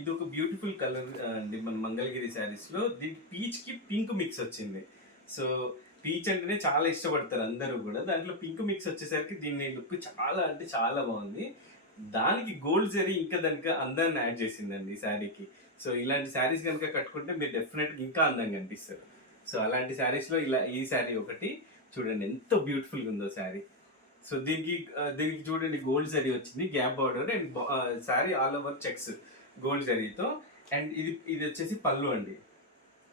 ఇది ఒక beautiful colour అండి మన మంగళగిరి శారీస్లో. దీనికి పీచ్కి పింక్ మిక్స్ వచ్చింది. సో పీచ్ అంటేనే చాలా ఇష్టపడతారు అందరూ కూడా. దాంట్లో పింక్ మిక్స్ వచ్చేసరికి దీని లుక్ చాలా అంటే చాలా బాగుంది. దానికి గోల్డ్ జరీ ఇంకా దానికి అందాన్ని యాడ్ చేసిందండి ఈ శారీకి. సో ఇలాంటి శారీస్ కనుక కట్టుకుంటే మీరు డెఫినెట్గా ఇంకా అందంగా కనిపిస్తారు. సో అలాంటి శారీస్లో ఇలా ఈ శారీ ఒకటి చూడండి ఎంత బ్యూటిఫుల్గా ఉందో శారీ. సో దీనికి చూడండి గోల్డ్ జరీ వచ్చింది, gap border and sari all over checks gold జరీతో. అండ్ ఇది వచ్చేసి పళ్ళు అండి.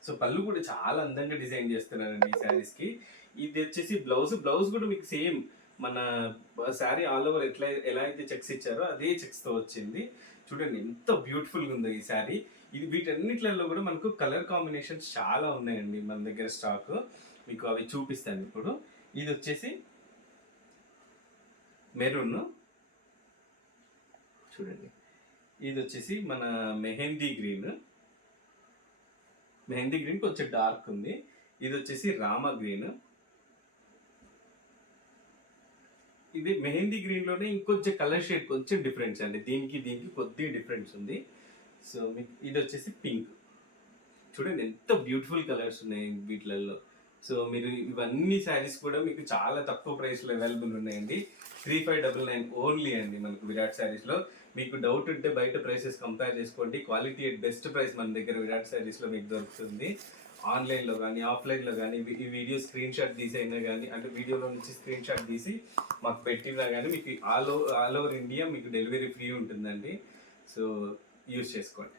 సో పళ్ళు కూడా చాలా అందంగా డిజైన్ చేస్తున్నారండి ఈ శారీస్కి. ఇది వచ్చేసి బ్లౌజ్ కూడా మీకు సేమ్ మన శారీ ఆల్ ఓవర్ ఎలా అయితే చెక్స్ ఇచ్చారో అదే చెక్స్తో వచ్చింది. చూడండి ఎంత బ్యూటిఫుల్గా ఉందో ఈ శారీ. ఇది వీటన్నిటిలో కూడా మనకు కలర్ కాంబినేషన్స్ చాలా ఉన్నాయండి మన దగ్గర స్టాక్. మీకు అవి చూపిస్తాను ఇప్పుడు. ఇది వచ్చేసి మెరూన్ చూడండి. ఇది వచ్చేసి మన మెహందీ గ్రీన్ కొంచెం డార్క్ ఉంది. ఇది వచ్చేసి రామా గ్రీన్. ఇది మెహందీ గ్రీన్ లోనే ఇంకొంచెం కలర్ షేడ్ కొంచెం డిఫరెన్స్ అండి. దీనికి కొద్దిగా డిఫరెన్స్ ఉంది. సో మీకు ఇది వచ్చేసి పింక్. చూడండి ఎంత బ్యూటిఫుల్ కలర్స్ ఉన్నాయి వీటిలలో. సో మీరు ఇవన్నీ శారీస్ కూడా మీకు చాలా తక్కువ ప్రైస్లో అవైలబుల్ ఉన్నాయండి. 3599 ఓన్లీ అండి మనకు విరాట్ శారీస్లో. మీకు డౌట్ ఉంటే బయట ప్రైసెస్ కంపేర్ చేసుకోండి. క్వాలిటీ అట్ బెస్ట్ ప్రైస్ మన దగ్గర విరాట్ శారీస్లో మీకు దొరుకుతుంది. ఆన్లైన్లో కానీ ఆఫ్లైన్లో కానీ ఈ వీడియో స్క్రీన్ షాట్ తీసైనా కానీ, అంటే వీడియోలో నుంచి స్క్రీన్ షాట్ తీసి మాకు పెట్టినా కానీ మీకు ఆల్ ఓవర్ ఇండియా మీకు డెలివరీ ఫ్రీ ఉంటుందండి. సో యూజ్ చేసుకోండి.